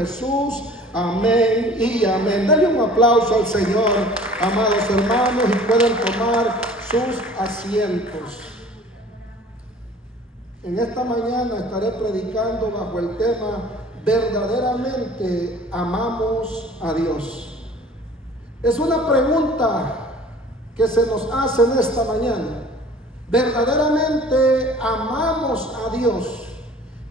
Jesús, amén y amén. Denle un aplauso al Señor, amados hermanos, y pueden tomar sus asientos. En esta mañana estaré predicando bajo el tema ¿verdaderamente amamos a Dios? Es una pregunta que se nos hace en esta mañana. ¿Verdaderamente amamos a Dios?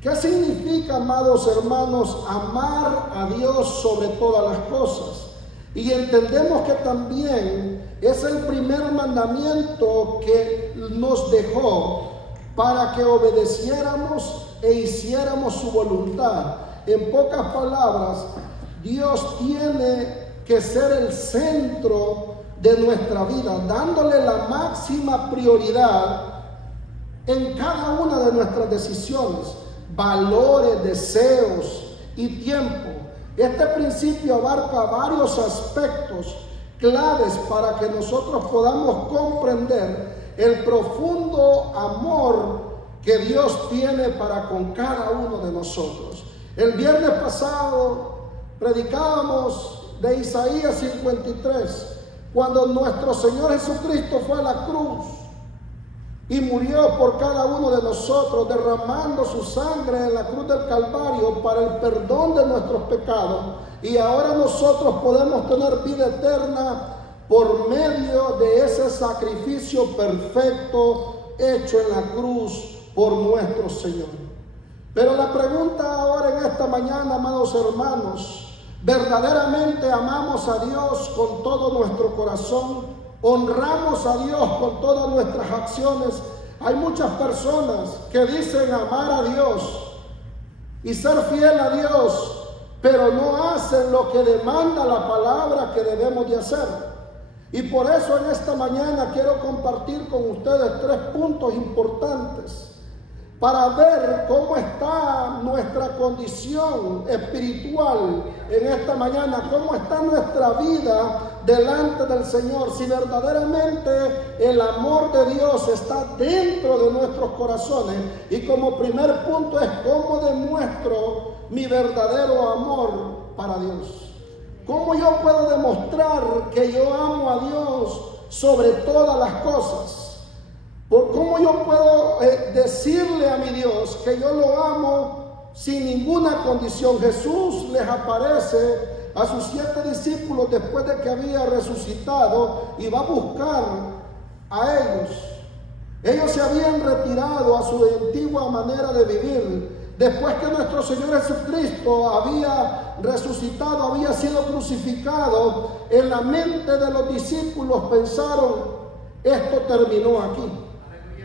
¿Qué significa, amados hermanos, amar a Dios sobre todas las cosas? Y entendemos que también es el primer mandamiento que nos dejó para que obedeciéramos e hiciéramos su voluntad. En pocas palabras, Dios tiene que ser el centro de nuestra vida, dándole la máxima prioridad en cada una de nuestras decisiones, valores, deseos y tiempo. Este principio abarca varios aspectos claves para que nosotros podamos comprender el profundo amor que Dios tiene para con cada uno de nosotros. El viernes pasado predicábamos de Isaías 53, cuando nuestro Señor Jesucristo fue a la cruz y murió por cada uno de nosotros, derramando su sangre en la cruz del Calvario para el perdón de nuestros pecados. Y ahora nosotros podemos tener vida eterna por medio de ese sacrificio perfecto hecho en la cruz por nuestro Señor. Pero la pregunta ahora en esta mañana, amados hermanos, ¿verdaderamente amamos a Dios con todo nuestro corazón? ¿Honramos a Dios con todas nuestras acciones? Hay muchas personas que dicen amar a Dios y ser fiel a Dios, pero no hacen lo que demanda la palabra que debemos de hacer. Y por eso en esta mañana quiero compartir con ustedes 3 puntos importantes para ver cómo está nuestra condición espiritual en esta mañana, cómo está nuestra vida delante del Señor, si verdaderamente el amor de Dios está dentro de nuestros corazones. Y como primer punto es cómo demuestro mi verdadero amor para Dios. ¿Cómo yo puedo demostrar que yo amo a Dios sobre todas las cosas? ¿Por cómo yo puedo decirle a mi Dios que yo lo amo sin ninguna condición? Jesús les aparece a sus 7 discípulos después de que había resucitado y va a buscar a ellos. Ellos se habían retirado a su antigua manera de vivir. Después que nuestro Señor Jesucristo había resucitado, había sido crucificado, en la mente de los discípulos pensaron, esto terminó aquí.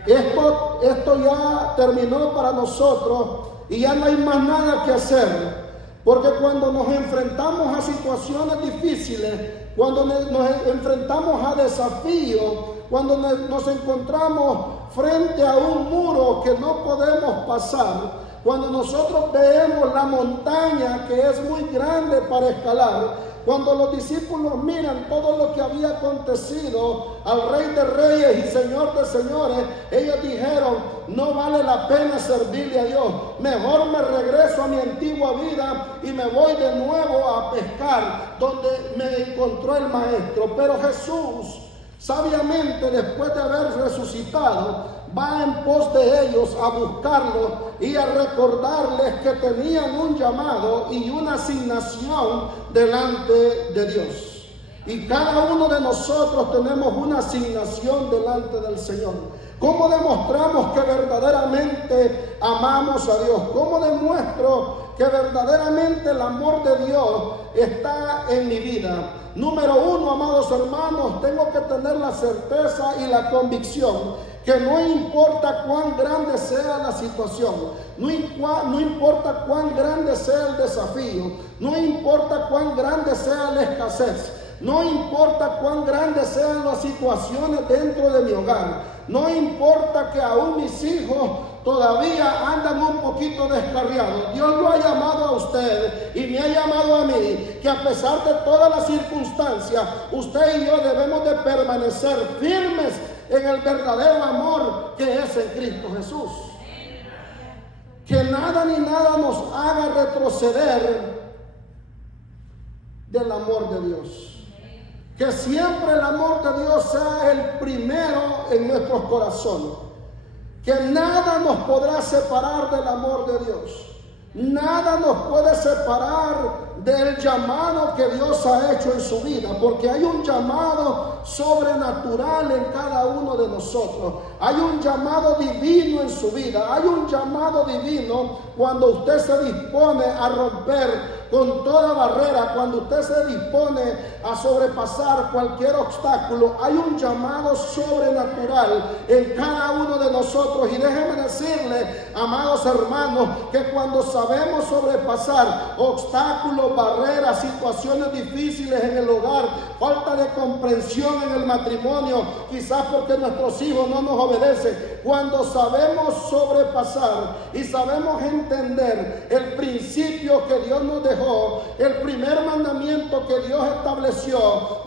Esto ya terminó para nosotros y ya no hay más nada que hacer. Porque cuando nos enfrentamos a situaciones difíciles, cuando nos enfrentamos a desafíos, cuando nos encontramos frente a un muro que no podemos pasar, cuando nosotros vemos la montaña que es muy grande para escalar, cuando los discípulos miran todo lo que había acontecido al Rey de Reyes y Señor de Señores, ellos dijeron, no vale la pena servirle a Dios. Mejor me regreso a mi antigua vida y me voy de nuevo a pescar donde me encontró el Maestro. Pero Jesús, sabiamente, después de haber resucitado, va en pos de ellos a buscarlos y a recordarles que tenían un llamado y una asignación delante de Dios. Y cada uno de nosotros tenemos una asignación delante del Señor. ¿Cómo demostramos que verdaderamente amamos a Dios? ¿Cómo demuestro que verdaderamente el amor de Dios está en mi vida? Número 1, amados hermanos, tengo que tener la certeza y la convicción que no importa cuán grande sea la situación, no importa cuán grande sea el desafío, no importa cuán grande sea la escasez, no importa cuán grandes sean las situaciones dentro de mi hogar, no importa que aún mis hijos todavía andan un poquito descarriados. Dios lo ha llamado a usted y me ha llamado a mí, que a pesar de todas las circunstancias, usted y yo debemos de permanecer firmes en el verdadero amor que es en Cristo Jesús. Que nada ni nada nos haga retroceder del amor de Dios. Que siempre el amor de Dios sea el primero en nuestros corazones. Que nada nos podrá separar del amor de Dios. Nada nos puede separar del llamado que Dios ha hecho en su vida, porque hay un llamado sobrenatural en cada uno de nosotros. Hay un llamado divino en su vida. Hay un llamado divino cuando usted se dispone a romper con toda barrera, cuando usted se dispone a sobrepasar cualquier obstáculo. Hay un llamado sobrenatural en cada uno de nosotros. Y déjenme decirle, amados hermanos, que cuando sabemos sobrepasar obstáculos, barreras, situaciones difíciles en el hogar, falta de comprensión en el matrimonio, quizás porque nuestros hijos no nos obedecen, cuando sabemos sobrepasar y sabemos entender el principio que Dios nos dejó, el primer mandamiento que Dios estableció,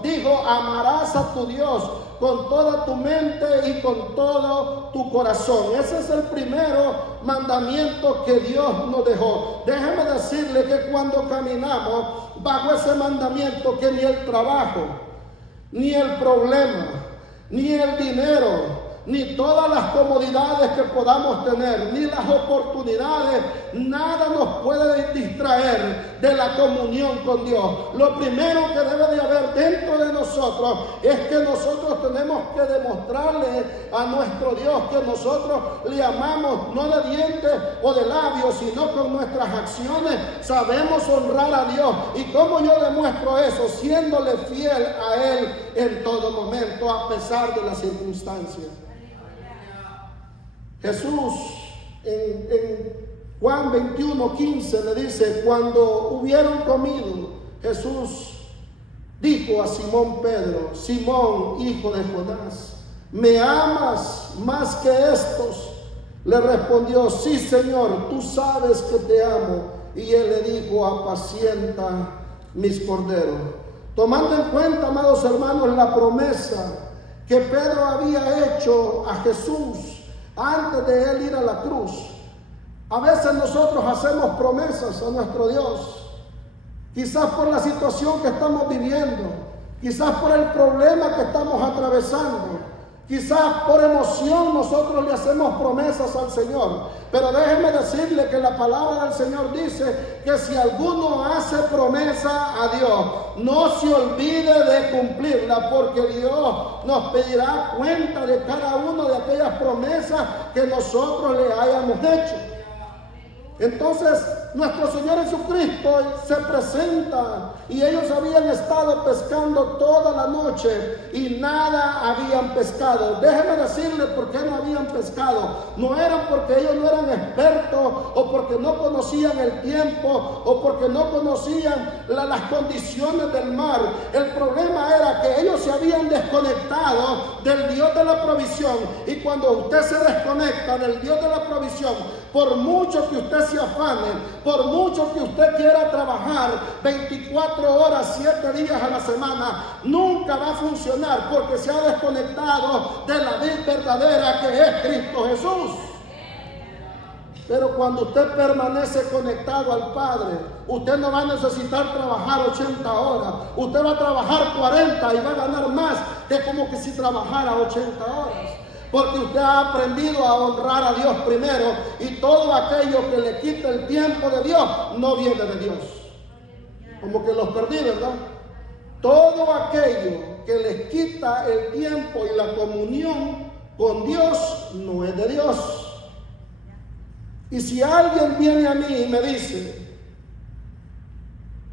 dijo: amarás a tu Dios con toda tu mente y con todo tu corazón. Ese es el primero mandamiento que Dios nos dejó. Déjeme decirle que cuando caminamos bajo ese mandamiento, que ni el trabajo, ni el problema, ni el dinero, ni todas las comodidades que podamos tener, ni las oportunidades, nada nos puede distraer de la comunión con Dios. Lo primero que debe de haber dentro de nosotros es que nosotros tenemos que demostrarle a nuestro Dios que nosotros le amamos, no de dientes o de labios, sino con nuestras acciones. Sabemos honrar a Dios. ¿Y cómo yo demuestro eso? Siéndole fiel a Él en todo momento, a pesar de las circunstancias. Jesús en Juan 21:15 le dice: cuando hubieron comido, Jesús dijo a Simón Pedro: Simón, hijo de Jonás, ¿me amas más que estos? Le respondió: sí, Señor, tú sabes que te amo. Y él le dijo: apacienta mis corderos. Tomando en cuenta, amados hermanos, la promesa que Pedro había hecho a Jesús antes de él ir a la cruz. A veces nosotros hacemos promesas a nuestro Dios, quizás por la situación que estamos viviendo, quizás por el problema que estamos atravesando, quizás por emoción nosotros le hacemos promesas al Señor. Pero déjenme decirle que la palabra del Señor dice que si alguno hace promesa a Dios, no se olvide de cumplirla, porque Dios nos pedirá cuenta de cada una de aquellas promesas que nosotros le hayamos hecho. Entonces nuestro Señor Jesucristo se presenta, y ellos habían estado pescando toda la noche y nada habían pescado. Déjenme decirle por qué no habían pescado. No era porque ellos no eran expertos, o porque no conocían el tiempo, o porque no conocían las condiciones del mar. El problema era que ellos se habían desconectado del Dios de la provisión. Y cuando usted se desconecta del Dios de la provisión, por mucho que usted se afane, por mucho que usted quiera trabajar 24 horas, 7 días a la semana, nunca va a funcionar, porque se ha desconectado de la vid verdadera, que es Cristo Jesús. Pero cuando usted permanece conectado al Padre, usted no va a necesitar trabajar 80 horas. Usted va a trabajar 40 y va a ganar más de como que si trabajara 80 horas. Porque usted ha aprendido a honrar a Dios primero, y todo aquello que le quita el tiempo de Dios no viene de Dios. Como que los perdí, ¿verdad? Todo aquello que les quita el tiempo y la comunión con Dios no es de Dios. Y si alguien viene a mí y me dice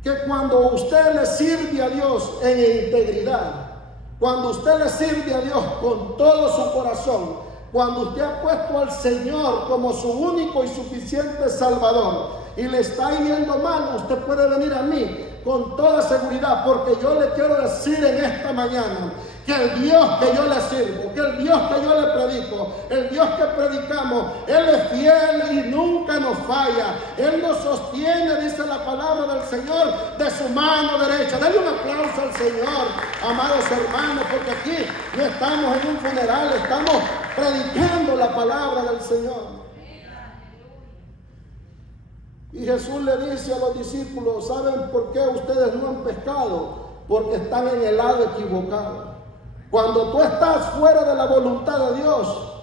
que cuando usted le sirve a Dios en integridad, cuando usted le sirve a Dios con todo su corazón, cuando usted ha puesto al Señor como su único y suficiente Salvador, y le está yendo mal, usted puede venir a mí con toda seguridad, porque yo le quiero decir en esta mañana que el Dios que yo le sirvo, que el Dios que yo le predico, el Dios que predicamos, Él es fiel y nunca nos falla. Él nos sostiene, dice la palabra del Señor, de su mano derecha. Denle un aplauso al Señor, amados hermanos, porque aquí no estamos en un funeral, estamos predicando la palabra del Señor. Y Jesús le dice a los discípulos, ¿saben por qué ustedes no han pescado? Porque están en el lado equivocado. Cuando tú estás fuera de la voluntad de Dios,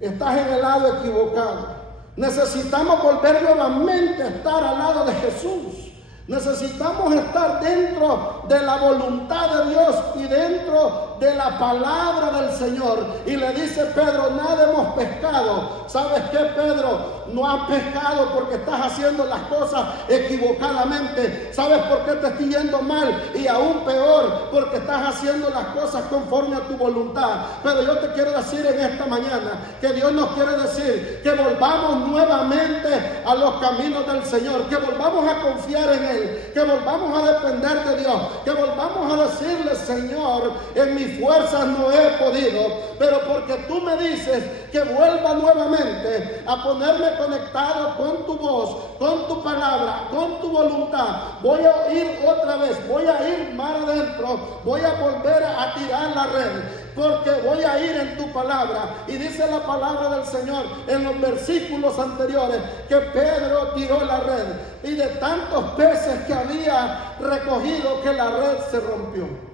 estás en el lado equivocado. Necesitamos volver nuevamente a estar al lado de Jesús. Necesitamos estar dentro de la voluntad de Dios y dentro de la palabra del Señor. Y le dice Pedro, nada hemos pescado. ¿Sabes qué, Pedro? No has pescado porque estás haciendo las cosas equivocadamente. ¿Sabes por qué te estoy yendo mal? Y aún peor, porque estás haciendo las cosas conforme a tu voluntad. Pero yo te quiero decir en esta mañana que Dios nos quiere decir que volvamos nuevamente a los caminos del Señor, que volvamos a confiar en Él, que volvamos a depender de Dios, que volvamos a decirle, Señor, en mis fuerzas no he podido, pero porque tú me dices que vuelva nuevamente a ponerme conectado con tu voz, con tu palabra, con tu voluntad, voy a ir otra vez, voy a ir mar adentro, voy a volver a tirar la red, porque voy a ir en tu palabra. Y dice la palabra del Señor en los versículos anteriores que Pedro tiró la red y de tantos peces que había recogido que la red se rompió.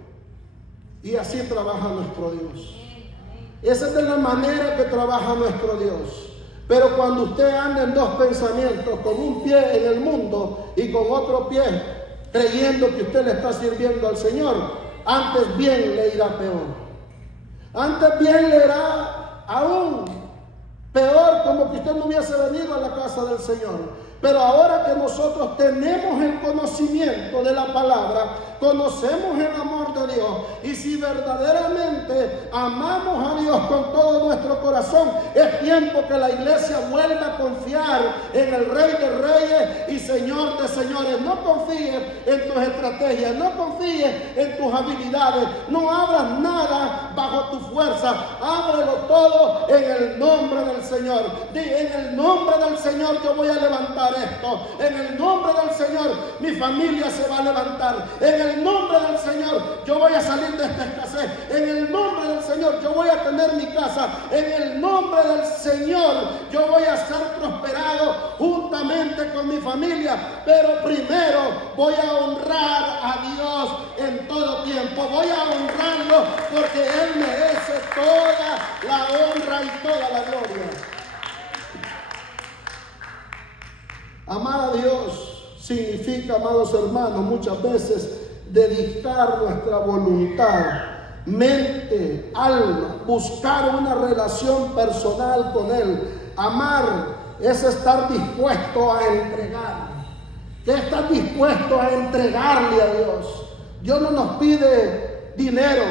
Y así trabaja nuestro Dios. Esa es de la manera que trabaja nuestro Dios. Pero cuando usted anda en dos pensamientos, con un pie en el mundo y con otro pie creyendo que usted le está sirviendo al Señor, antes bien le irá peor. Antes bien le irá aún peor, como que usted no hubiese venido a la casa del Señor. Pero ahora que nosotros tenemos el conocimiento de la palabra, conocemos el amor de Dios, y si verdaderamente amamos a Dios con todo nuestro corazón, es tiempo que la iglesia vuelva a confiar en el Rey de Reyes y Señor de Señores. No confíes en tus estrategias, no confíes en tus habilidades, no abras nada bajo tu fuerza, ábrelo todo en el nombre del Señor. Di, en el nombre del Señor yo voy a levantar esto, en el nombre del Señor mi familia se va a levantar, en el nombre del Señor yo voy a salir de esta escasez, en el nombre del Señor yo voy a tener mi casa, en el nombre del Señor yo voy a ser prosperado juntamente con mi familia. Pero primero voy a honrar a Dios en todo tiempo, voy a honrarlo porque Él merece toda la honra y toda la gloria. Amar a Dios significa, amados hermanos, muchas veces dedicar nuestra voluntad, mente, alma, buscar una relación personal con Él. Amar es estar dispuesto a entregar. ¿Qué estás dispuesto a entregarle a Dios? Dios no nos pide dinero,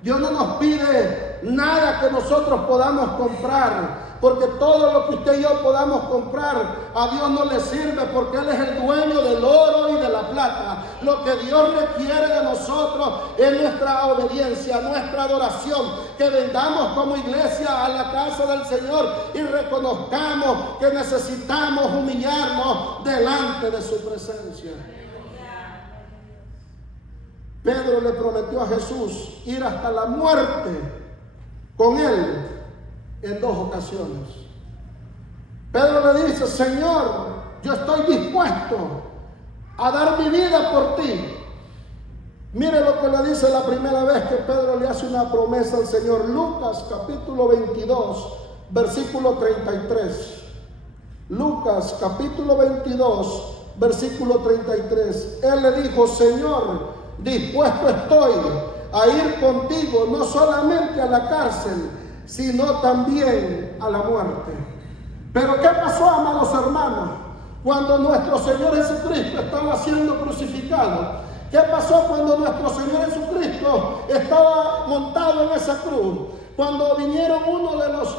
Dios no nos pide nada que nosotros podamos comprar. Porque todo lo que usted y yo podamos comprar a Dios no le sirve, porque Él es el dueño del oro y de la plata. Lo que Dios requiere de nosotros es nuestra obediencia, nuestra adoración. Que vengamos como iglesia a la casa del Señor y reconozcamos que necesitamos humillarnos delante de su presencia. Pedro le prometió a Jesús ir hasta la muerte con Él en dos ocasiones. Pedro le dice, Señor, yo estoy dispuesto a dar mi vida por ti. Mire lo que le dice la primera vez que Pedro le hace una promesa al Señor. Lucas capítulo 22, versículo 33. Lucas capítulo 22, versículo 33. Él le dijo, Señor, dispuesto estoy a ir contigo, no solamente a la cárcel, sino también a la muerte. Pero ¿qué pasó, amados hermanos, cuando nuestro Señor Jesucristo estaba siendo crucificado? ¿Qué pasó cuando nuestro Señor Jesucristo estaba montado en esa cruz? Cuando vinieron uno de los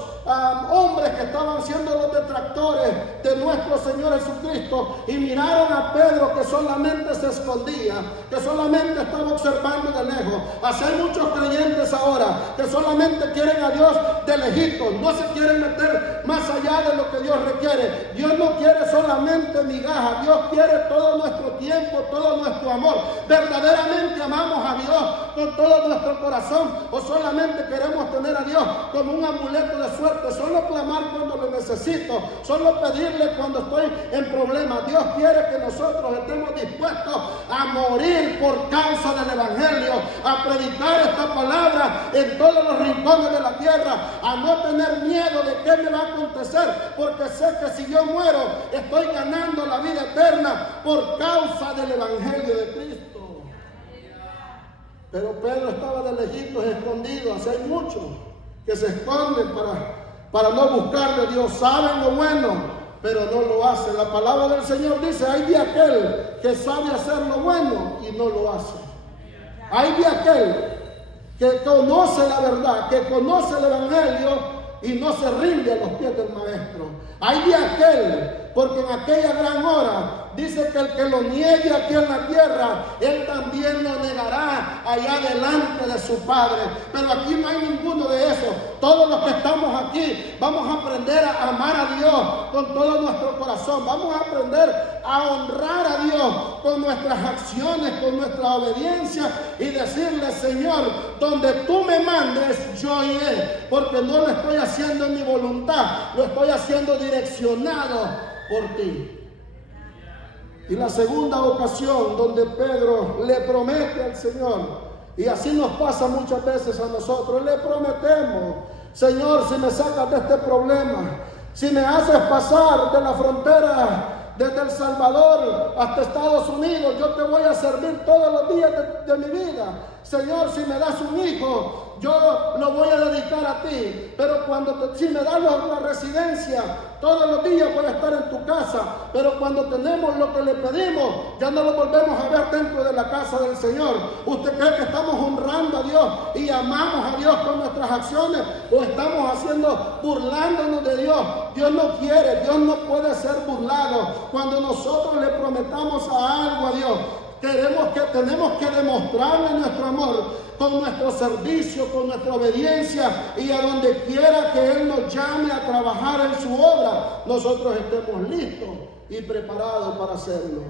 hombres que estaban siendo los detractores de nuestro Señor Jesucristo y miraron a Pedro, que solamente se escondía, que solamente estaba observando de lejos. Así hay muchos creyentes ahora que solamente quieren a Dios de lejitos, no se quieren meter más allá de lo que Dios requiere. Dios no quiere solamente migajas, Dios quiere todo nuestro tiempo, todo nuestro amor. ¿Verdaderamente amamos a Dios con todo nuestro corazón o solamente queremos tener a Dios como un amuleto de suerte fuerte, solo clamar cuando lo necesito, solo pedirle cuando estoy en problemas. Dios quiere que nosotros estemos dispuestos a morir por causa del Evangelio, a predicar esta palabra en todos los rincones de la tierra, a no tener miedo de qué me va a acontecer, porque sé que si yo muero, estoy ganando la vida eterna por causa del Evangelio de Cristo. Pero Pedro estaba de lejitos, escondido. Así hay muchos que se esconden para no buscar de Dios. Saben lo bueno, pero no lo hacen. La palabra del Señor dice: hay de aquel que sabe hacer lo bueno y no lo hace. Hay de aquel que conoce la verdad, que conoce el Evangelio y no se rinde a los pies del Maestro. Hay de aquel, porque en aquella gran hora dice que el que lo niegue aquí en la tierra, él también lo negará allá delante de su Padre. Pero aquí no hay ninguno de esos. Todos los que estamos aquí vamos a aprender a amar a Dios con todo nuestro corazón. Vamos a aprender a honrar a Dios con nuestras acciones, con nuestra obediencia, y decirle: Señor, donde tú me mandes, yo iré, porque no lo estoy haciendo en mi voluntad, lo estoy haciendo direccionado por ti. Y la segunda ocasión donde Pedro le promete al Señor, y así nos pasa muchas veces a nosotros, le prometemos: Señor, si me sacas de este problema, si me haces pasar de la frontera desde El Salvador hasta Estados Unidos, yo te voy a servir todos los días de mi vida. Señor, si me das un hijo, yo lo voy a dedicar a ti. Pero si me das la residencia, todos los días voy a estar en tu casa. Pero cuando tenemos lo que le pedimos, ya no lo volvemos a ver dentro de la casa del Señor. ¿Usted cree que estamos honrando a Dios y amamos a Dios con nuestras acciones, o estamos burlándonos de Dios? Dios no quiere, Dios no puede ser burlado. Cuando nosotros le prometamos algo a Dios, tenemos que demostrarle nuestro amor con nuestro servicio, con nuestra obediencia, y a donde quiera que Él nos llame a trabajar en su obra, nosotros estemos listos y preparados para hacerlo.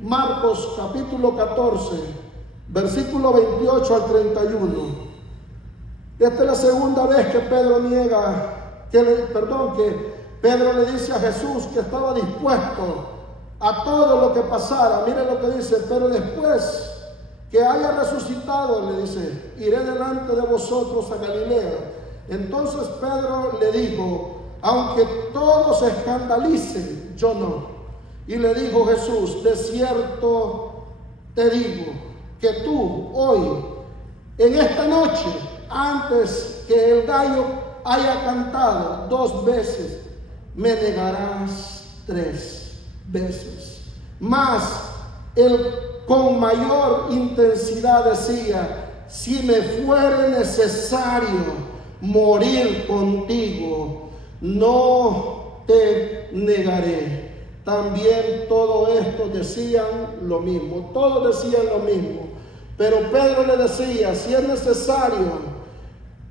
Marcos capítulo 14, versículo 28 al 31. Esta es la segunda vez que Pedro que Pedro le dice a Jesús que estaba dispuesto a todo lo que pasara. Mire lo que dice: pero después que haya resucitado, le dice, iré delante de vosotros a Galilea. Entonces Pedro le dijo: aunque todos se escandalicen, yo no. Y le dijo Jesús: de cierto te digo que tú hoy, en esta noche, antes que el gallo haya cantado 2 veces, me negarás 3 veces. Mas él con mayor intensidad decía: si me fuere necesario morir contigo, no te negaré. También todo esto decían lo mismo, todos decían lo mismo. Pero Pedro le decía: si es necesario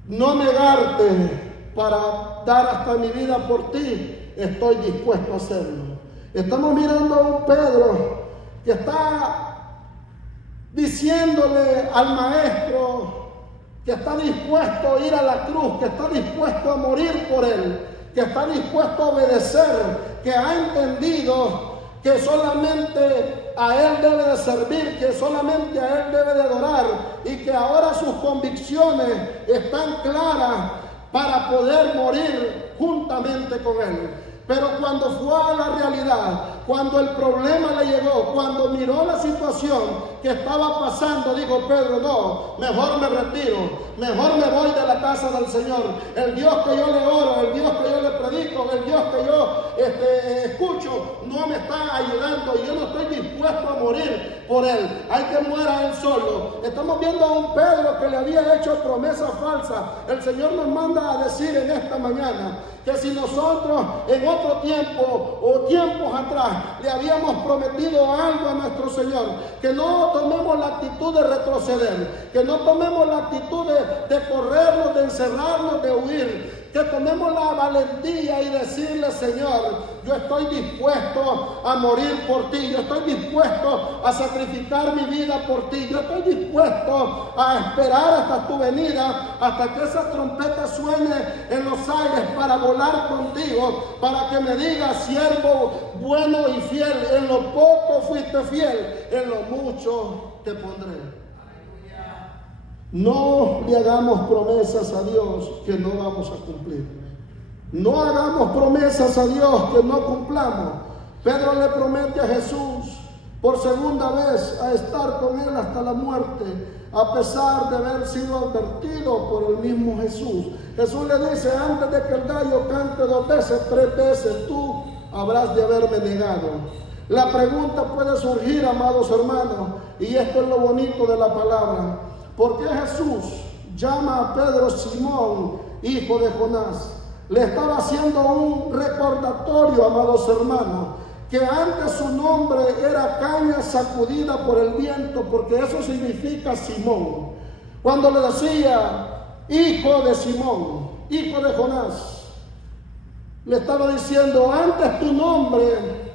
no negarte para dar hasta mi vida por ti, estoy dispuesto a hacerlo. Estamos mirando a un Pedro que está diciéndole al Maestro que está dispuesto a ir a la cruz, que está dispuesto a morir por él, que está dispuesto a obedecer, que ha entendido que solamente a Él debe de servir, que solamente a Él debe de adorar, y que ahora sus convicciones están claras para poder morir juntamente con Él. Pero cuando fue a la realidad, cuando el problema le llegó, cuando miró la situación que estaba pasando, dijo Pedro: no, mejor me retiro, mejor me voy de la casa del Señor. El Dios que yo le oro, el Dios que yo le predico, el Dios que yo escucho, no me está ayudando, y yo no estoy dispuesto a morir por Él. Hay que muera Él solo. Estamos viendo a un Pedro que le había hecho promesas falsas. El Señor nos manda a decir en esta mañana que si nosotros en otro tiempo o tiempos atrás le habíamos prometido algo a nuestro Señor, que no tomemos la actitud de retroceder, que no tomemos la actitud de corrernos, de encerrarnos, de huir, que tomemos la valentía y decirle: Señor, yo estoy dispuesto a morir por ti, yo estoy dispuesto a sacrificar mi vida por ti. Yo estoy dispuesto a esperar hasta tu venida, hasta que esa trompeta suene en los aires para volar contigo, para que me digas: siervo bueno y fiel, en lo poco fuiste fiel, en lo mucho te pondré. No le hagamos promesas a Dios que no vamos a cumplir. No hagamos promesas a Dios que no cumplamos. Pedro le promete a Jesús por segunda vez a estar con él hasta la muerte, a pesar de haber sido advertido por el mismo Jesús. Jesús le dice: antes de que el gallo cante 2 veces, 3 veces tú habrás de haberme negado. La pregunta puede surgir, amados hermanos, y esto es lo bonito de la palabra: ¿por qué Jesús llama a Pedro Simón, hijo de Jonás? Le estaba haciendo un recordatorio, amados hermanos, que antes su nombre era caña sacudida por el viento, porque eso significa Simón. Cuando le decía hijo de Simón, hijo de Jonás, le estaba diciendo: antes tu nombre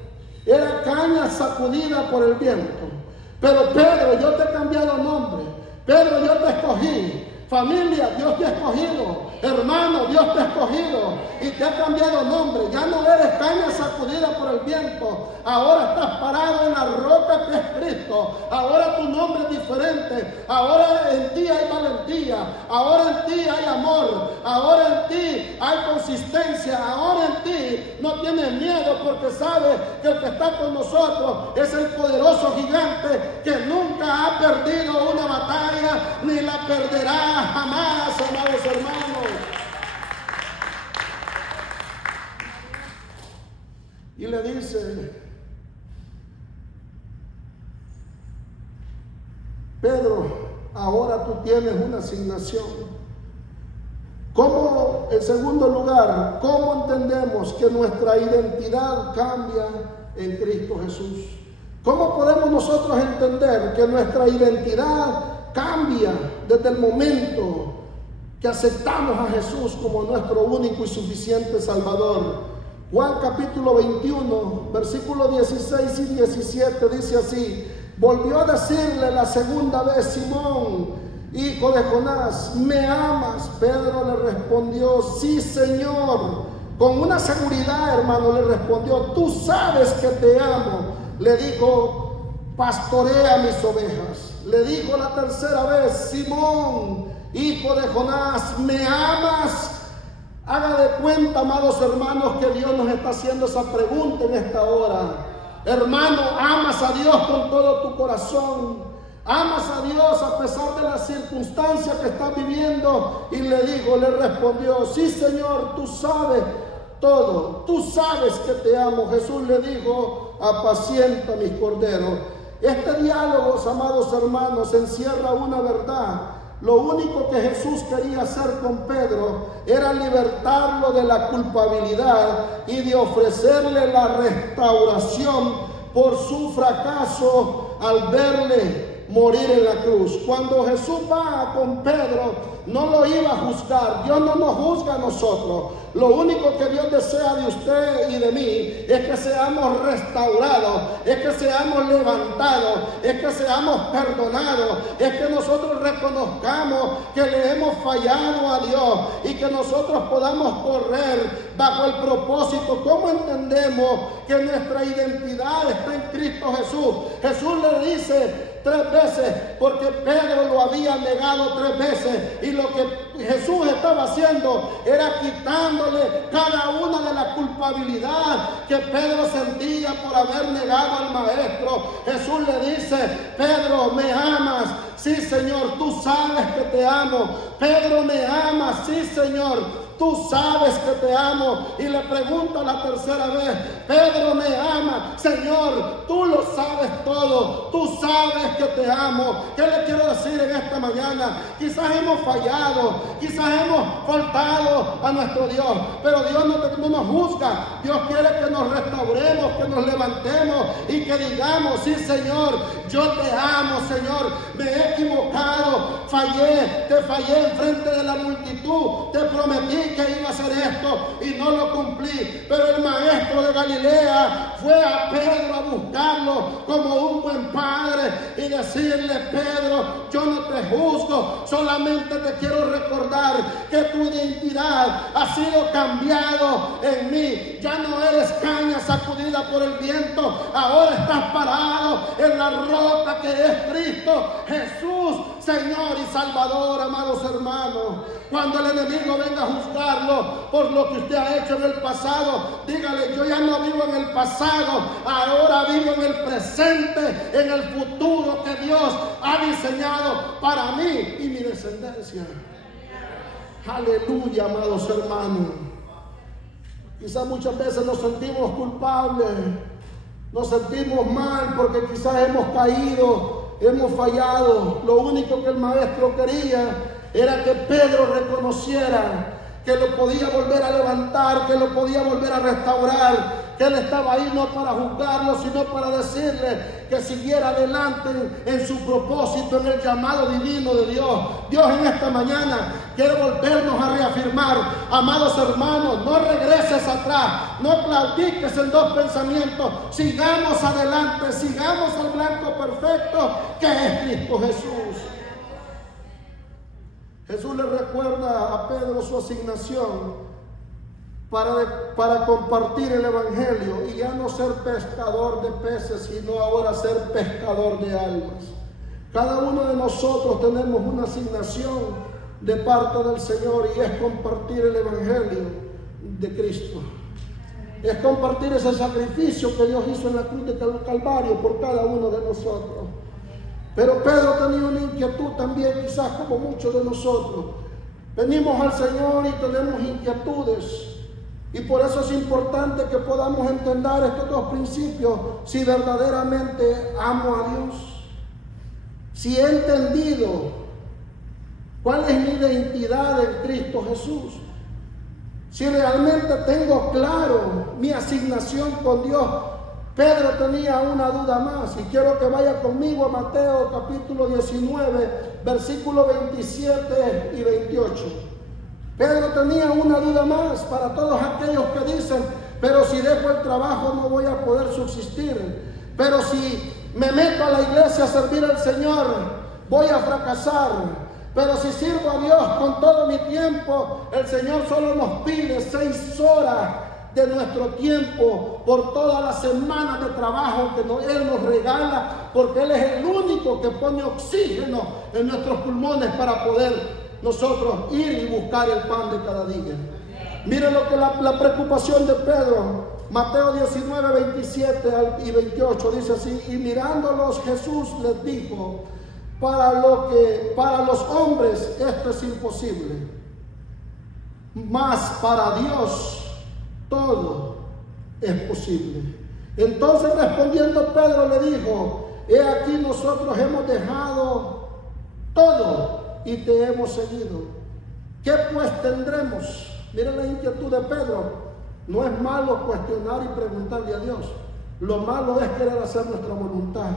era caña sacudida por el viento, pero Pedro, yo te he cambiado nombre. Pedro, yo te escogí. Familia, Dios te ha escogido. Hermano, Dios te ha escogido y te ha cambiado nombre. Ya no eres caña sacudida por el viento. Ahora estás parado en la roca que es Cristo. Ahora tu nombre es diferente. Ahora en ti hay valentía. Ahora en ti hay amor. Ahora en ti hay consistencia. Ahora en ti no tienes miedo, porque sabes que el que está con nosotros es el poderoso gigante que nunca ha perdido una batalla ni la perderá jamás, amados hermanos. Y le dice: Pedro, ahora tú tienes una asignación. ¿Cómo, en segundo lugar, cómo entendemos que nuestra identidad cambia en Cristo Jesús? ¿Cómo podemos nosotros entender que nuestra identidad cambia desde el momento que aceptamos a Jesús como nuestro único y suficiente Salvador? Juan capítulo 21, versículos 16 y 17 dice así: volvió a decirle la segunda vez: Simón, hijo de Jonás, ¿me amas? Pedro le respondió: sí, Señor. Con una seguridad, hermano, le respondió: tú sabes que te amo. Le dijo: pastorea mis ovejas. Le dijo la tercera vez: Simón, hijo de Jonás, ¿me amas? Haga de cuenta, amados hermanos, que Dios nos está haciendo esa pregunta en esta hora. Hermano, ¿amas a Dios con todo tu corazón? ¿Amas a Dios a pesar de las circunstancias que estás viviendo? Y le respondió: sí, Señor, tú sabes todo, tú sabes que te amo. Jesús le dijo: apacienta mis corderos. Este diálogo, amados hermanos, encierra una verdad. Lo único que Jesús quería hacer con Pedro era libertarlo de la culpabilidad y de ofrecerle la restauración por su fracaso al verle morir en la cruz. Cuando Jesús va con Pedro, no lo iba a juzgar. Dios no nos juzga a nosotros. Lo único que Dios desea de usted y de mí es que seamos restaurados, es que seamos levantados, es que seamos perdonados, es que nosotros reconozcamos que le hemos fallado a Dios y que nosotros podamos correr bajo el propósito. ¿Cómo entendemos que nuestra identidad está en Cristo Jesús? Jesús le dice 3 veces, porque Pedro lo había negado 3 veces, y lo que Jesús estaba haciendo era quitándole cada una de la culpabilidad que Pedro sentía por haber negado al maestro. Jesús le dice: Pedro, ¿me amas? Sí, Señor, tú sabes que te amo. Pedro, ¿me amas? Sí, Señor, tú sabes que te amo. Y le pregunta la tercera vez: Pedro, ¿me ama? Señor, tú lo sabes todo, tú sabes que te amo. ¿Qué le quiero decir en esta mañana? Quizás hemos fallado, quizás hemos faltado a nuestro Dios, pero Dios no nos juzga. Dios quiere que nos restauremos, que nos levantemos y que digamos: sí, Señor, yo te amo, Señor, me he equivocado, te fallé en frente de la multitud, te prometí que iba a hacer esto y no lo cumplí. Pero el maestro de Galilea fue a Pedro a buscarlo como un buen padre y decirle: Pedro, yo no te juzgo, solamente te quiero recordar que tu identidad ha sido cambiado en mí. Ya no eres caña sacudida por el viento, ahora estás parado en la roca que es Cristo Jesús, Señor y Salvador. Amados hermanos, cuando el enemigo venga a juzgarlo por lo que usted ha hecho en el pasado, dígale: yo ya no vivo en el pasado, ahora vivo en el presente, en el futuro que Dios ha diseñado para mí y mi descendencia. Aleluya, amados hermanos. Quizás muchas veces nos sentimos culpables, nos sentimos mal porque quizás hemos caído, hemos fallado. Lo único que el maestro quería era que Pedro reconociera que lo podía volver a levantar, que lo podía volver a restaurar, que él estaba ahí no para juzgarlo, sino para decirle que siguiera adelante en su propósito, en el llamado divino de Dios. Dios en esta mañana quiere volvernos a reafirmar. Amados hermanos, no regreses atrás, no claudiques en dos pensamientos, sigamos adelante, sigamos al blanco perfecto que es Cristo Jesús. Jesús le recuerda a Pedro su asignación para compartir el evangelio y ya no ser pescador de peces, sino ahora ser pescador de almas. Cada uno de nosotros tenemos una asignación de parte del Señor y es compartir el evangelio de Cristo. Es compartir ese sacrificio que Dios hizo en la cruz de Calvario por cada uno de nosotros. Pero Pedro tenía una inquietud también, quizás como muchos de nosotros. Venimos al Señor y tenemos inquietudes. Y por eso es importante que podamos entender estos dos principios. Si verdaderamente amo a Dios, si he entendido cuál es mi identidad en Cristo Jesús, si realmente tengo claro mi asignación con Dios. Pedro tenía una duda más y quiero que vaya conmigo a Mateo capítulo 19, versículos 27 y 28. Pedro tenía una duda más para todos aquellos que dicen: pero si dejo el trabajo no voy a poder subsistir, pero si me meto a la iglesia a servir al Señor voy a fracasar, pero si sirvo a Dios con todo mi tiempo, el Señor solo nos pide 6 horas de nuestro tiempo por todas las semanas de trabajo que Él nos regala, porque Él es el único que pone oxígeno en nuestros pulmones para poder nosotros ir y buscar el pan de cada día. Miren lo que la preocupación de Pedro. Mateo 19, 27 y 28 dice así: y mirándolos Jesús les dijo: para los hombres esto es imposible, mas para Dios todo es posible. Entonces respondiendo Pedro le dijo: he aquí nosotros hemos dejado todo y te hemos seguido. ¿Qué pues tendremos? Miren la inquietud de Pedro. No es malo cuestionar y preguntarle a Dios. Lo malo es querer hacer nuestra voluntad.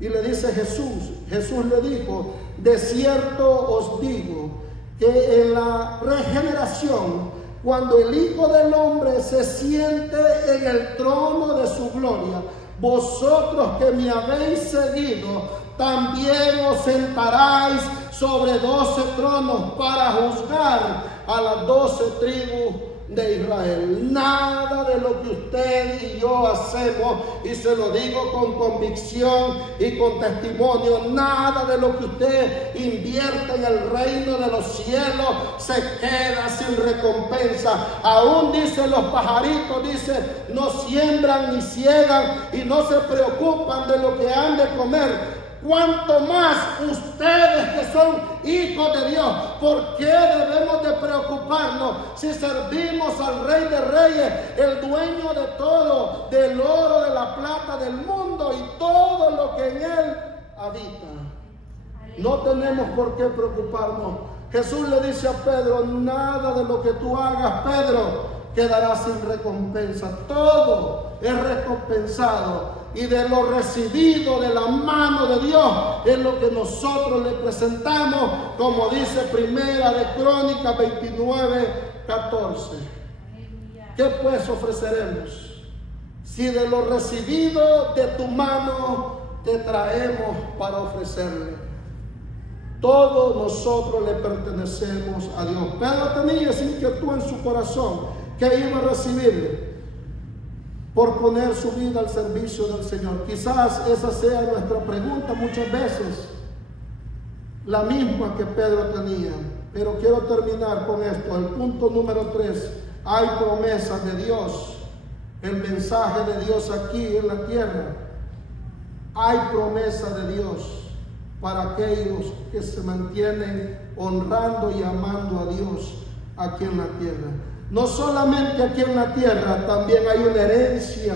Y le dice Jesús le dijo: de cierto os digo que en la regeneración, cuando el Hijo del Hombre se siente en el trono de su gloria, vosotros que me habéis seguido, también os sentaráis sobre 12 tronos para juzgar a las 12 tribus de Israel. Nada de lo que usted y yo hacemos, y se lo digo con convicción y con testimonio, nada de lo que usted invierte en el reino de los cielos se queda sin recompensa. Aún dicen los pajaritos, dice, no siembran ni ciegan y no se preocupan de lo que han de comer. Cuanto más ustedes que son hijos de Dios. ¿Por qué debemos de preocuparnos si servimos al Rey de Reyes, el dueño de todo, del oro, de la plata, del mundo y todo lo que en él habita? No tenemos por qué preocuparnos. Jesús le dice a Pedro: nada de lo que tú hagas, Pedro, quedará sin recompensa. Todo es recompensado. Y de lo recibido de la mano de Dios es lo que nosotros le presentamos, como dice Primera de Crónicas 29, 14. ¿Qué pues ofreceremos? Si de lo recibido de tu mano te traemos para ofrecerle. Todos nosotros le pertenecemos a Dios. Pedro tenía esa inquietud en su corazón, que iba a recibirle por poner su vida al servicio del Señor. Quizás esa sea nuestra pregunta muchas veces, la misma que Pedro tenía. Pero quiero terminar con esto. El punto número 3, hay promesas de Dios. El mensaje de Dios aquí en la tierra. Hay promesa de Dios para aquellos que se mantienen honrando y amando a Dios aquí en la tierra. No solamente aquí en la tierra, también hay una herencia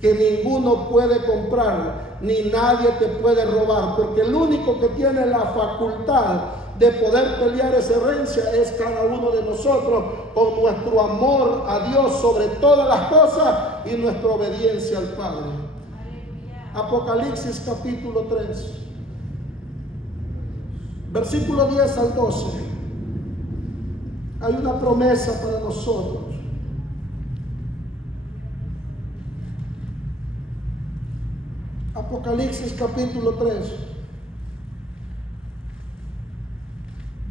que ninguno puede comprar, ni nadie te puede robar, porque el único que tiene la facultad de poder pelear esa herencia es cada uno de nosotros, con nuestro amor a Dios sobre todas las cosas y nuestra obediencia al Padre. Apocalipsis capítulo 3, versículo 10 al 12. Hay una promesa para nosotros. Apocalipsis capítulo 3,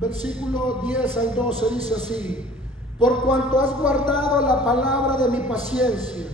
versículo 10 al 12 dice así: por cuanto has guardado la palabra de mi paciencia,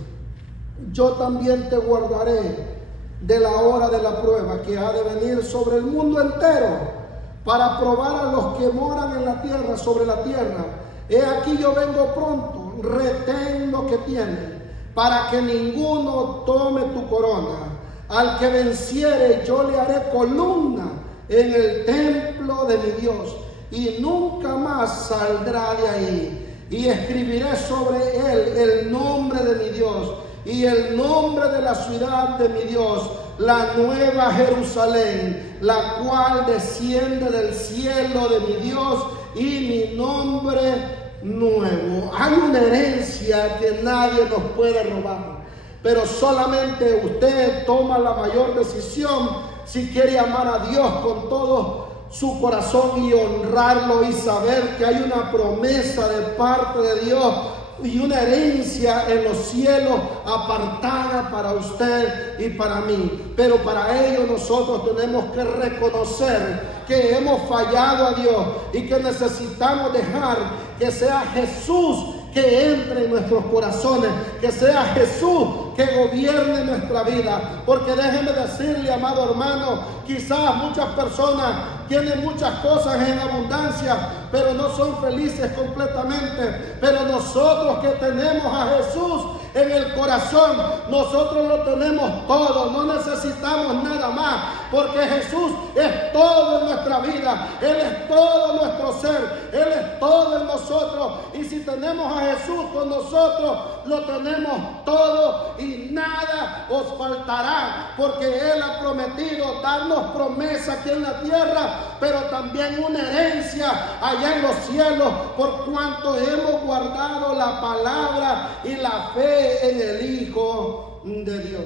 yo también te guardaré de la hora de la prueba que ha de venir sobre el mundo entero, para probar a los que moran en la tierra, sobre la tierra. He aquí yo vengo pronto, retén lo que tienen, para que ninguno tome tu corona. Al que venciere, yo le haré columna en el templo de mi Dios, y nunca más saldrá de ahí. Y escribiré sobre él el nombre de mi Dios y el nombre de la ciudad de mi Dios, la nueva Jerusalén, la cual desciende del cielo de mi Dios, y mi nombre nuevo. Hay una herencia que nadie nos puede robar, pero solamente usted toma la mayor decisión si quiere amar a Dios con todo su corazón y honrarlo, y saber que hay una promesa de parte de Dios y una herencia en los cielos apartada para usted y para mí. Pero para ello nosotros tenemos que reconocer que hemos fallado a Dios y que necesitamos dejar que sea Jesús que entre en nuestros corazones, que sea Jesús que gobierne nuestra vida. Porque déjeme decirle, amado hermano, quizás muchas personas tienen muchas cosas en abundancia, pero no son felices completamente. Pero nosotros que tenemos a Jesús en el corazón, nosotros lo tenemos todo, no necesitamos nada más, porque Jesús es todo en nuestra vida, Él es todo nuestro ser, Él es todo en nosotros. Y si tenemos a Jesús con nosotros, lo tenemos todo y nada os faltará, porque Él ha prometido darnos promesa aquí en la tierra, pero también una herencia allá en los cielos, por cuanto hemos guardado la palabra y la fe en el Hijo de Dios.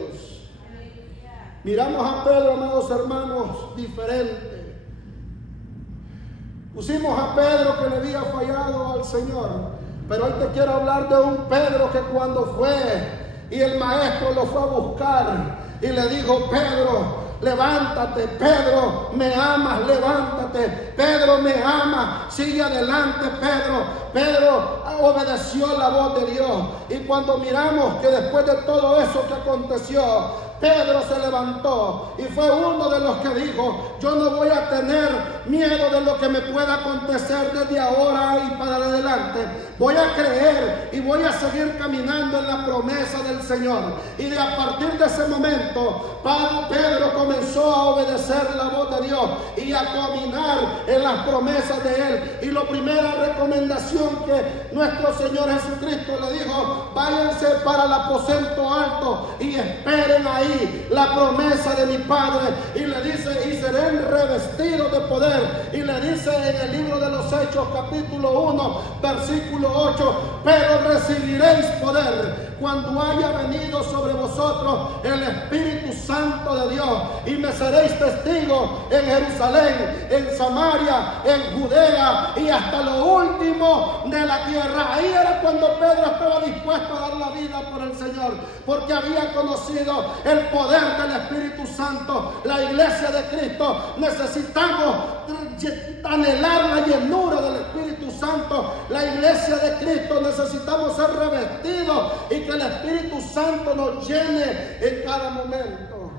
Miramos a Pedro, amados hermanos, diferente. Pusimos a Pedro que le había fallado al Señor, pero hoy te quiero hablar de un Pedro que cuando fue y el maestro lo fue a buscar y le dijo: Pedro, levántate. Pedro, me amas, levántate. Pedro, me amas, sigue adelante. Pedro obedeció la voz de Dios. Y cuando miramos que después de todo eso que aconteció, Pedro se levantó y fue uno de los que dijo: yo no voy a tener miedo de lo que me pueda acontecer desde ahora y para adelante. Voy a creer y voy a seguir caminando en la promesa del Señor. Y de a partir de ese momento, Pedro comenzó a obedecer la voz de Dios y a caminar en las promesas de Él. Y la primera recomendación que nuestro Señor Jesucristo le dijo: váyanse para el aposento alto y esperen ahí la promesa de mi Padre. Y le dice: y serán revestidos de poder. Y le dice en el libro de los Hechos capítulo 1 versículo 8: pero recibiréis poder cuando haya venido sobre vosotros el Espíritu Santo de Dios, y me seréis testigos en Jerusalén, en Samaria, en Judea y hasta lo último de la tierra. Ahí era cuando Pedro estaba dispuesto a dar la vida por el Señor, porque había conocido el el poder del Espíritu Santo. La iglesia de Cristo necesitamos anhelar la llenura del Espíritu Santo. La iglesia de Cristo necesitamos ser revestidos y que el Espíritu Santo nos llene en cada momento.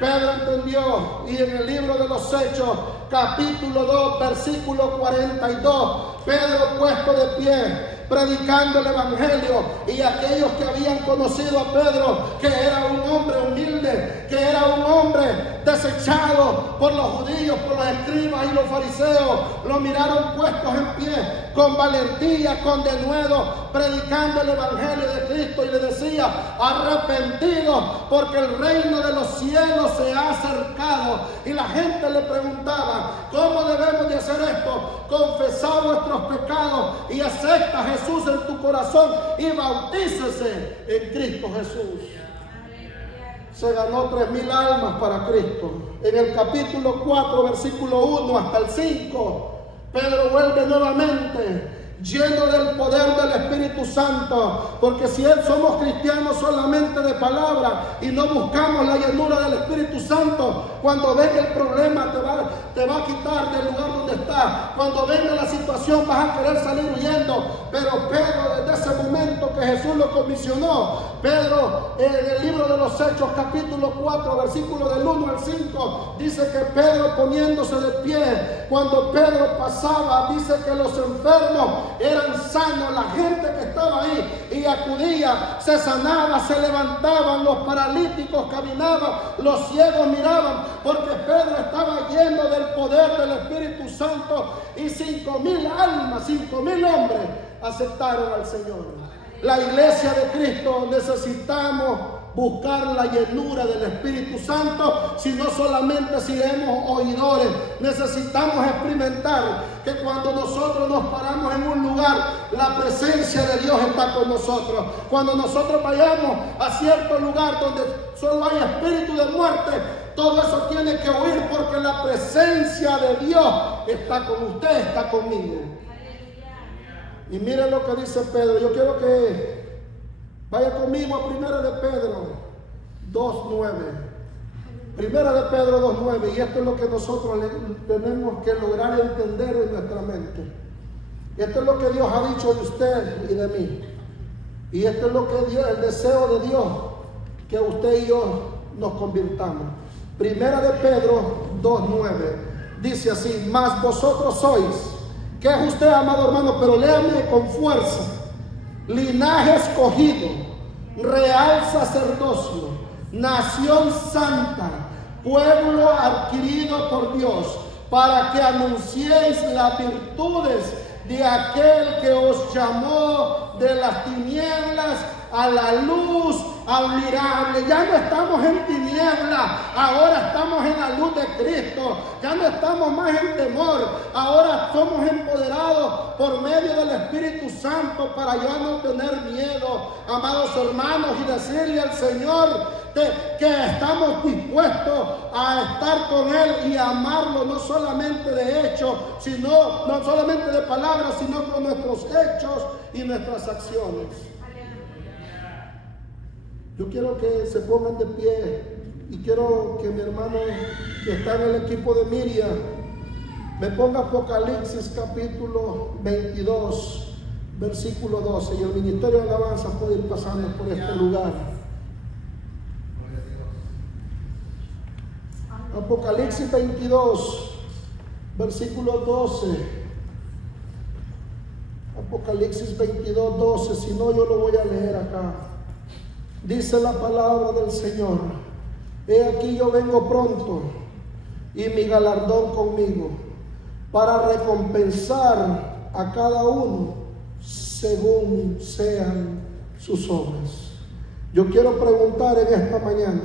Pedro entendió, y en el libro de los Hechos, capítulo 2, versículo 42, Pedro puesto de pie, predicando el Evangelio, y aquellos que habían conocido a Pedro, que era un hombre humilde, que era un hombre desechado por los judíos, por los escribas y los fariseos, lo miraron puestos en pie, con valentía, con denuedo, predicando el Evangelio de Cristo, y le decía: arrepentidos, porque el reino de los cielos se ha acercado. Y la gente le preguntaba: ¿cómo debemos de hacer esto? Confesad vuestros pecados y acepta a Jesús en tu corazón y bautícese en Cristo Jesús. Se ganó 3,000 almas para Cristo. En el capítulo 4, versículo 1 hasta el 5, Pedro vuelve nuevamente, lleno del poder del Espíritu Santo, porque si somos cristianos solamente de palabra y no buscamos la llenura del Espíritu Santo, cuando venga el problema te va a quitar del lugar donde estás. Cuando venga la situación vas a querer salir huyendo. Pero Pedro, desde ese momento que Jesús lo comisionó, Pedro, en el libro de los Hechos, capítulo 4, versículo del 1 al 5, dice que Pedro, poniéndose de pie, cuando Pedro pasaba, dice que los enfermos eran sanos, la gente que estaba ahí y acudía, se sanaba, se levantaban, los paralíticos caminaban, los ciegos miraban, porque Pedro estaba lleno del poder del Espíritu Santo, y 5,000 almas, 5,000 hombres aceptaron al Señor. La iglesia de Cristo necesitamos buscar la llenura del Espíritu Santo, si no solamente seremos oidores. Necesitamos experimentar que cuando nosotros nos paramos en un lugar, la presencia de Dios está con nosotros. Cuando nosotros vayamos a cierto lugar donde solo hay espíritu de muerte, todo eso tiene que huir, porque la presencia de Dios está con usted, está conmigo. Y miren lo que dice Pedro. Yo quiero que vaya conmigo a Primera de Pedro 2:9. Primera de Pedro 2:9. Y esto es lo que nosotros tenemos que lograr entender en nuestra mente. Esto es lo que Dios ha dicho de usted y de mí. Y esto es lo que Dios, el deseo de Dios, que usted y yo nos convirtamos. Primera de Pedro 2:9. Dice así: mas vosotros sois. ¿Qué es usted, amado hermano? Pero léame con fuerza. Linaje escogido, real sacerdocio, nación santa, pueblo adquirido por Dios, para que anunciéis las virtudes de aquel que os llamó de las tinieblas a la luz admirable. Ya no estamos en tiniebla, ahora estamos en la luz de Cristo. Ya no estamos más en temor, ahora somos empoderados por medio del Espíritu Santo para ya no tener miedo, amados hermanos, y decirle al Señor que estamos dispuestos a estar con Él y amarlo, no solamente de hecho, sino no solamente de palabras, sino con nuestros hechos y nuestras acciones. Yo quiero que se pongan de pie y quiero que mi hermano que está en el equipo de Miriam me ponga Apocalipsis capítulo 22, versículo 12, y el ministerio de alabanza puede ir pasando por este lugar. Apocalipsis 22, versículo 12. Apocalipsis 22, 12, si no yo lo voy a leer acá. Dice la palabra del Señor: he aquí yo vengo pronto, y mi galardón conmigo, para recompensar a cada uno según sean sus obras. Yo quiero preguntar en esta mañana: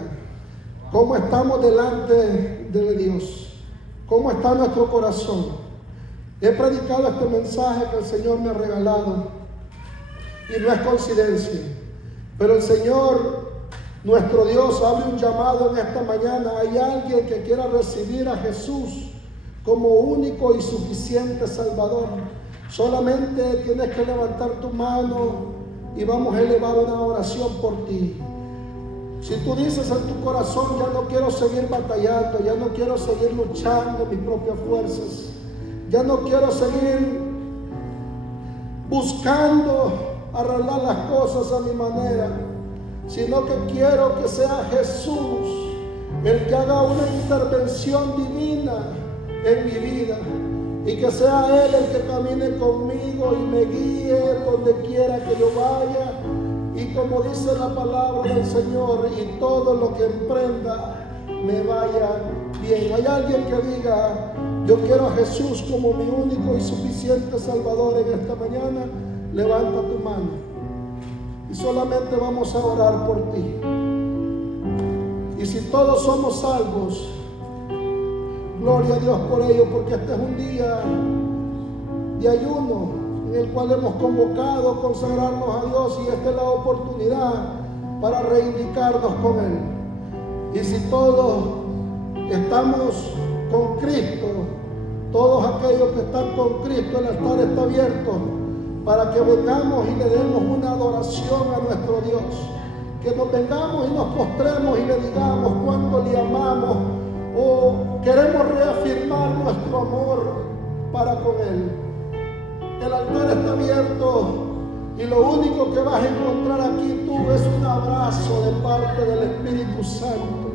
¿cómo estamos delante de Dios? ¿Cómo está nuestro corazón? He predicado este mensaje que el Señor me ha regalado, y no es coincidencia. Pero el Señor, nuestro Dios, abre un llamado en esta mañana. Hay alguien que quiera recibir a Jesús como único y suficiente Salvador. Solamente tienes que levantar tu mano y vamos a elevar una oración por ti. Si tú dices en tu corazón, ya no quiero seguir batallando, ya no quiero seguir luchando mis propias fuerzas, ya no quiero seguir buscando arreglar las cosas a mi manera, sino que quiero que sea Jesús el que haga una intervención divina en mi vida, y que sea Él el que camine conmigo y me guíe donde quiera que yo vaya, y como dice la palabra del Señor, y todo lo que emprenda me vaya bien. Hay alguien que diga, yo quiero a Jesús como mi único y suficiente Salvador en esta mañana. Levanta tu mano y solamente vamos a orar por ti. Y si todos somos salvos, gloria a Dios por ello, porque este es un día de ayuno en el cual hemos convocado consagrarnos a Dios, y esta es la oportunidad para reivindicarnos con Él. Y si todos estamos con Cristo, todos aquellos que están con Cristo, el altar está abierto para que vengamos y le demos una adoración a nuestro Dios, que nos vengamos y nos postremos y le digamos cuánto le amamos, o queremos reafirmar nuestro amor para con Él. El altar está abierto y lo único que vas a encontrar aquí tú es un abrazo de parte del Espíritu Santo.